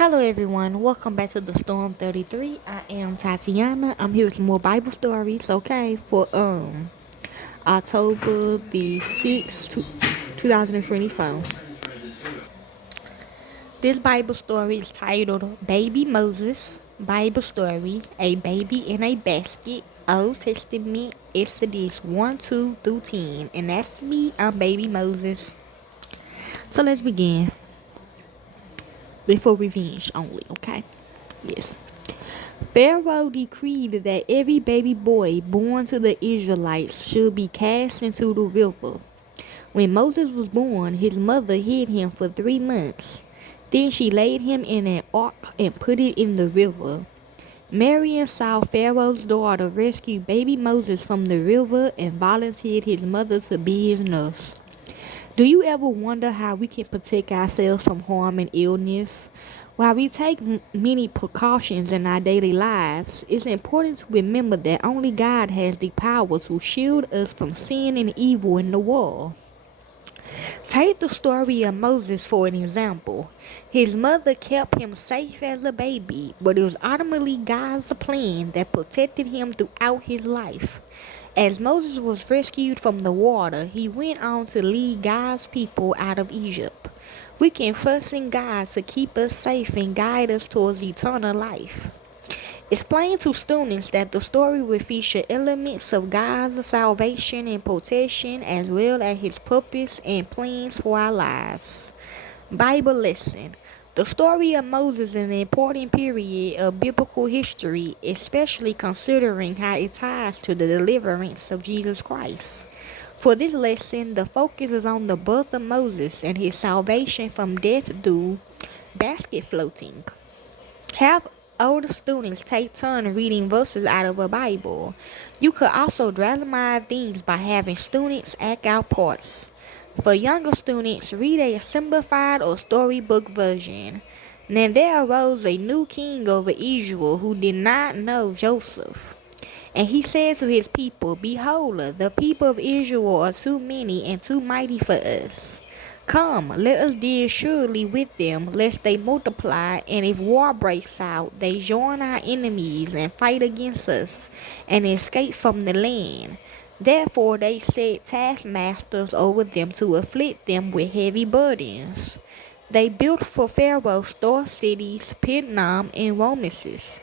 Hello everyone, welcome back to the Storm 33. I am Tatiana. I'm here with some more Bible stories, okay, for October the 6th, 2024. This Bible story is titled Baby Moses Bible Story, A Baby in a Basket, Old Testament, Exodus 1, 2 through 10. And that's me, I'm Baby Moses. So let's begin. Before revenge only, okay? Yes. Pharaoh decreed that every baby boy born to the Israelites should be cast into the river. When Moses was born, his mother hid him for 3 months. Then she laid him in an ark and put it in the river. Miriam saw Pharaoh's daughter rescue baby Moses from the river and volunteered his mother to be his nurse. Do you ever wonder how we can protect ourselves from harm and illness? While we take many precautions in our daily lives, it's important to remember that only God has the power to shield us from sin and evil in the world. Take the story of Moses for an example. His mother kept him safe as a baby, but it was ultimately God's plan that protected him throughout his life. As Moses was rescued from the water, he went on to lead God's people out of Egypt. We can trust in God to keep us safe and guide us towards eternal life. Explain to students that the story will feature elements of God's salvation and protection as well as His purpose and plans for our lives. Bible lesson. The story of Moses is an important period of biblical history, especially considering how it ties to the deliverance of Jesus Christ. For this lesson, the focus is on the birth of Moses and his salvation from death through basket floating. Have older students take turns reading verses out of a Bible. You could also dramatize things by having students act out parts. For younger students, read a simplified or storybook version. Now there arose a new king over Israel who did not know Joseph. And he said to his people, Behold, the people of Israel are too many and too mighty for us. Come, let us deal surely with them, lest they multiply, and if war breaks out, they join our enemies and fight against us, and escape from the land. Therefore they set taskmasters over them to afflict them with heavy burdens. They built for Pharaoh store cities, Pithom, and Rameses.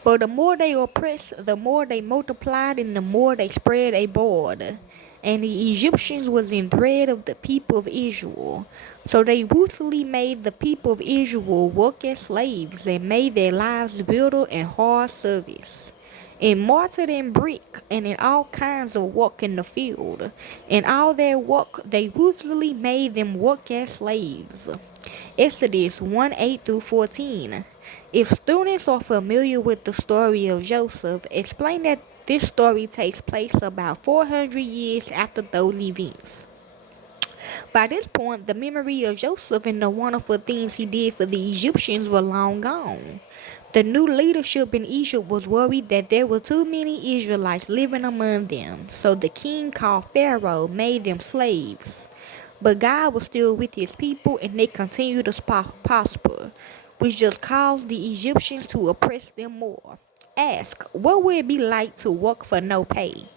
For the more they oppressed, the more they multiplied, and the more they spread abroad. And the Egyptians was in dread of the people of Israel. So they ruthlessly made the people of Israel work as slaves, and made their lives bitter and hard service. In mortar and brick, and in all kinds of work in the field. In all their work, they ruthlessly made them work as slaves. Exodus 1 8 through 14. If students are familiar with the story of Joseph, explain that this story takes place about 400 years after those events. By this point, the memory of Joseph and the wonderful things he did for the Egyptians were long gone. The new leadership in Egypt was worried that there were too many Israelites living among them, so the king called Pharaoh made them slaves. But God was still with his people and they continued to prosper, which just caused the Egyptians to oppress them more. Ask, what would it be like to work for no pay?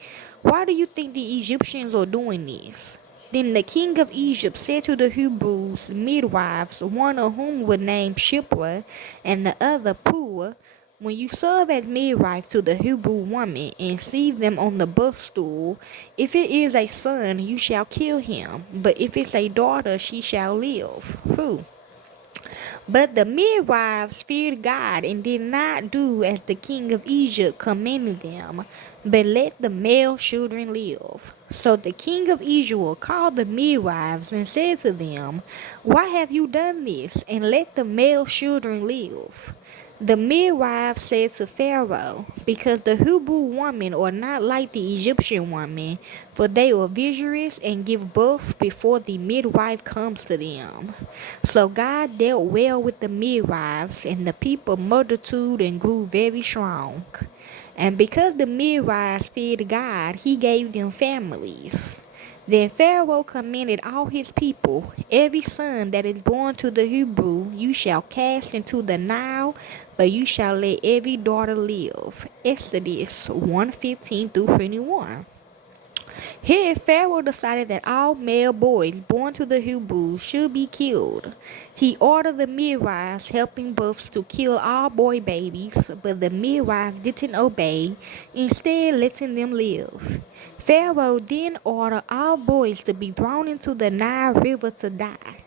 Why do you think the Egyptians are doing this? Then the king of Egypt said to the Hebrews' midwives, one of whom was named Shipra and the other Puah, when you serve as midwife to the Hebrew woman and see them on the birth stool, if it is a son, you shall kill him, but if it's a daughter, she shall live. Whew. But the midwives feared God and did not do as the king of Egypt commanded them, but let the male children live. So the king of Israel called the midwives and said to them, Why have you done this, and let the male children live? The midwife said to Pharaoh, Because the Hebrew women are not like the Egyptian women, for they are vigorous and give birth before the midwife comes to them. So God dealt well with the midwives, and the people multitude and grew very strong. And because the midwives feared God, he gave them families. Then Pharaoh commanded all his people, every son that is born to the Hebrew you shall cast into the Nile, but you shall let every daughter live. Exodus 1:15 through 21. Here, Pharaoh decided that all male boys born to the Hebrews should be killed. He ordered the midwives helping births to kill all boy babies, but the midwives didn't obey, instead letting them live. Pharaoh then ordered all boys to be thrown into the Nile River to die.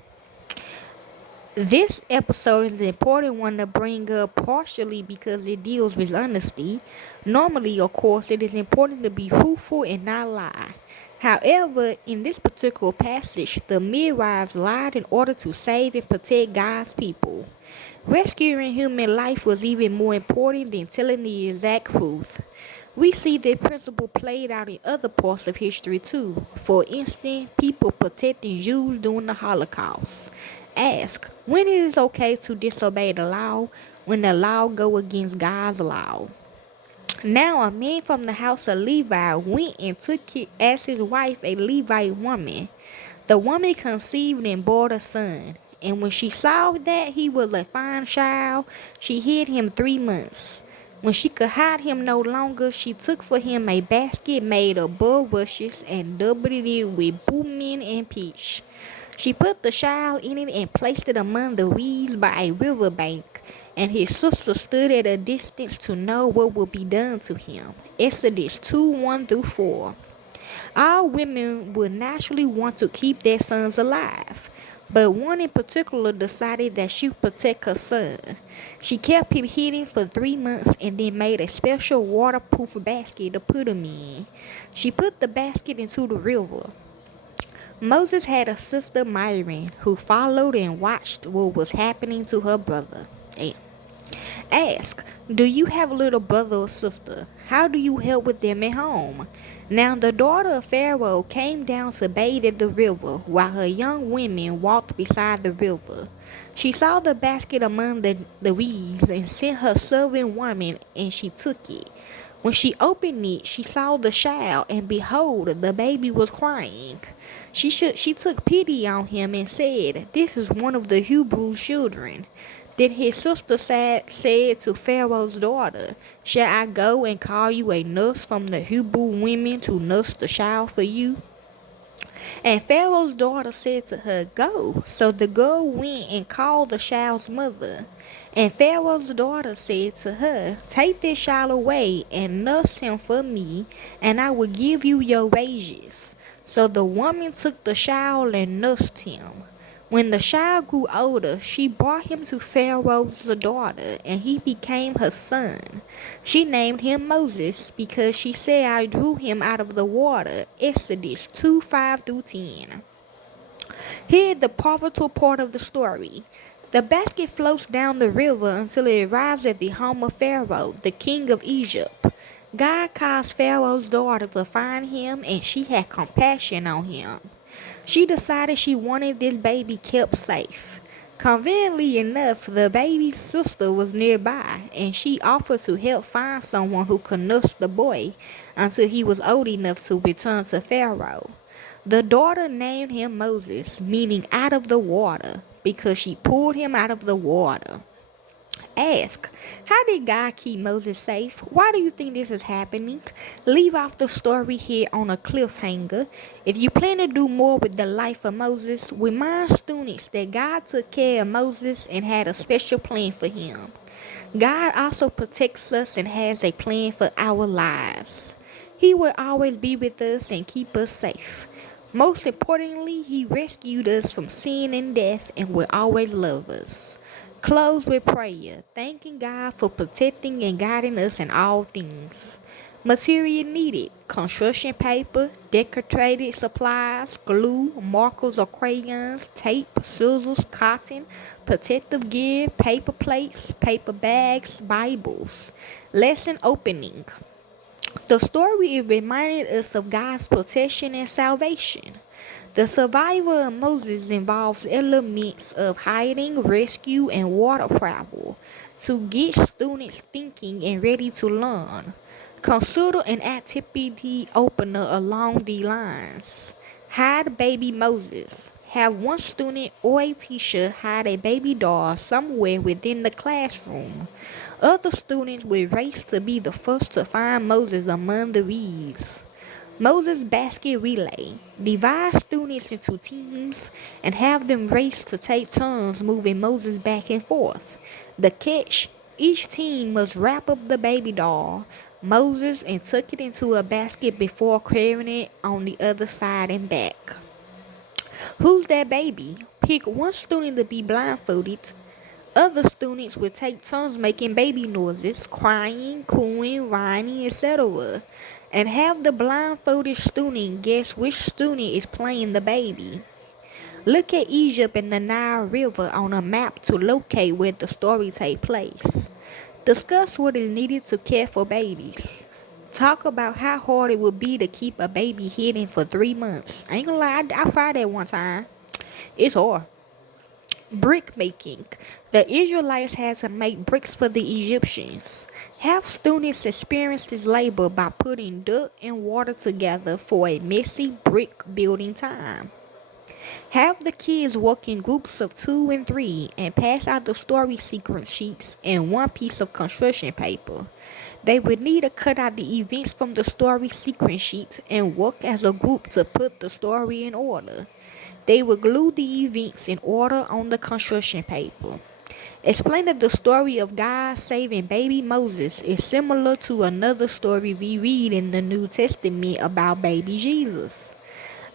This episode is an important one to bring up partially because it deals with honesty. Normally, of course, it is important to be truthful and not lie. However, in this particular passage, the midwives lied in order to save and protect God's people. Rescuing human life was even more important than telling the exact truth. We see this principle played out in other parts of history too. For instance, people protecting Jews during the Holocaust. Ask, when it is okay to disobey the law when the law go against God's law? Now a man from the house of Levi went and took as his wife a Levite woman. The woman conceived and bore a son. And when she saw that he was a fine child, she hid him 3 months. When she could hide him no longer, she took for him a basket made of bulrushes and doubled it with bitumen and pitch. She put the child in it and placed it among the weeds by a river bank, and his sister stood at a distance to know what would be done to him. Exodus 2:1 through 4. All women would naturally want to keep their sons alive, but one in particular decided that she would protect her son. She kept him hidden for 3 months and then made a special waterproof basket to put him in. She put the basket into the river. Moses had a sister Myron who followed and watched what was happening to her brother. Ask, do you have a little brother or sister? How do you help with them at home? Now the daughter of Pharaoh came down to bathe at the river, while her young women walked beside the river. She saw the basket among the weeds and sent her servant woman, and she took it. When she opened it, she saw the child, and behold, the baby was crying. She took pity on him and said, "This is one of the Hebrew children." Then his sister said to Pharaoh's daughter, "Shall I go and call you a nurse from the Hebrew women to nurse the child for you?" And Pharaoh's daughter said to her, "Go." So the girl went and called the child's mother. And Pharaoh's daughter said to her, "Take this child away and nurse him for me, and I will give you your wages." So the woman took the child and nursed him. When the child grew older, she brought him to Pharaoh's daughter, and he became her son. She named him Moses because she said, "I drew him out of the water." Exodus 2:5 through 10. Here is the pivotal part of the story. The basket floats down the river until it arrives at the home of Pharaoh, the king of Egypt. God caused Pharaoh's daughter to find him, and she had compassion on him. She decided she wanted this baby kept safe. Conveniently enough, the baby's sister was nearby, and she offered to help find someone who could nurse the boy until he was old enough to return to Pharaoh. The daughter named him Moses, meaning out of the water, because she pulled him out of the water. Ask, how did God keep Moses safe? Why do you think this is happening? Leave off the story here on a cliffhanger. If you plan to do more with the life of Moses, remind students that God took care of Moses and had a special plan for him. God also protects us and has a plan for our lives. He will always be with us and keep us safe. Most importantly, He rescued us from sin and death and will always love us. Close with prayer, thanking God for protecting and guiding us in all things. Material needed: construction paper, decorated supplies, glue, markers or crayons, tape, scissors, cotton, protective gear, paper plates, paper bags, Bibles. Lesson opening. The story reminded us of God's protection and salvation. The survival of Moses involves elements of hiding, rescue, and water travel to get students thinking and ready to learn. Consider an activity opener along the lines. Hide baby Moses. Have one student or a teacher hide a baby doll somewhere within the classroom. Other students will race to be the first to find Moses among the reeds. Moses basket relay. Divide students into teams and have them race to take turns moving Moses back and forth. The catch: each team must wrap up the baby doll, Moses, and tuck it into a basket before carrying it on the other side and back. Who's that baby? Pick one student to be blindfolded. Other students will take turns making baby noises, crying, cooing, whining, etc. And have the blindfolded student guess which student is playing the baby. Look at Egypt and the Nile River on a map to locate where the story takes place. Discuss what is needed to care for babies. Talk about how hard it would be to keep a baby hidden for 3 months. I ain't gonna lie, I tried that one time. It's hard. Brick making. The Israelites had to make bricks for the Egyptians. Have students experience this labor by putting dirt and water together for a messy brick building time. Have the kids work in groups of 2 and 3 and pass out the story sequence sheets and one piece of construction paper. They would need to cut out the events from the story sequence sheets and work as a group to put the story in order. They would glue the events in order on the construction paper. Explain that the story of God saving baby Moses is similar to another story we read in the New Testament about baby Jesus.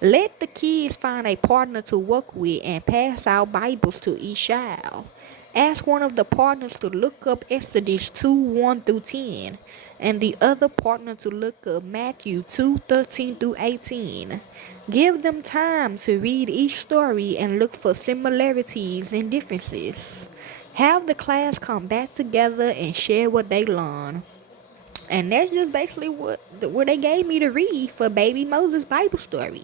Let the kids find a partner to work with and pass out Bibles to each child. Ask one of the partners to look up Exodus 2 1 through 10, and the other partner to look up Matthew 2 13 through 18. Give them time to read each story and look for similarities and differences. Have the class come back together and share what they learned. And that's just basically what they gave me to read for Baby Moses Bible story.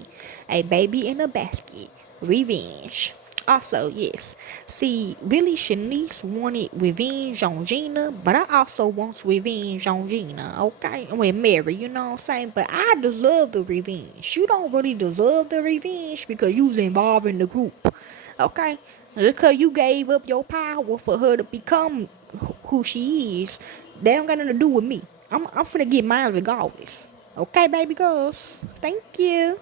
A baby in a basket. Revenge. Also, yes. See, really Shanice wanted revenge on Gina, but I also want revenge on Gina, okay? With Mary, you know what I'm saying? But I deserve the revenge. You don't really deserve the revenge because you was involved in the group, okay? Because you gave up your power for her to become who she is, that don't got nothing to do with me. I'm finna get mine regardless. Okay, baby girls. Thank you.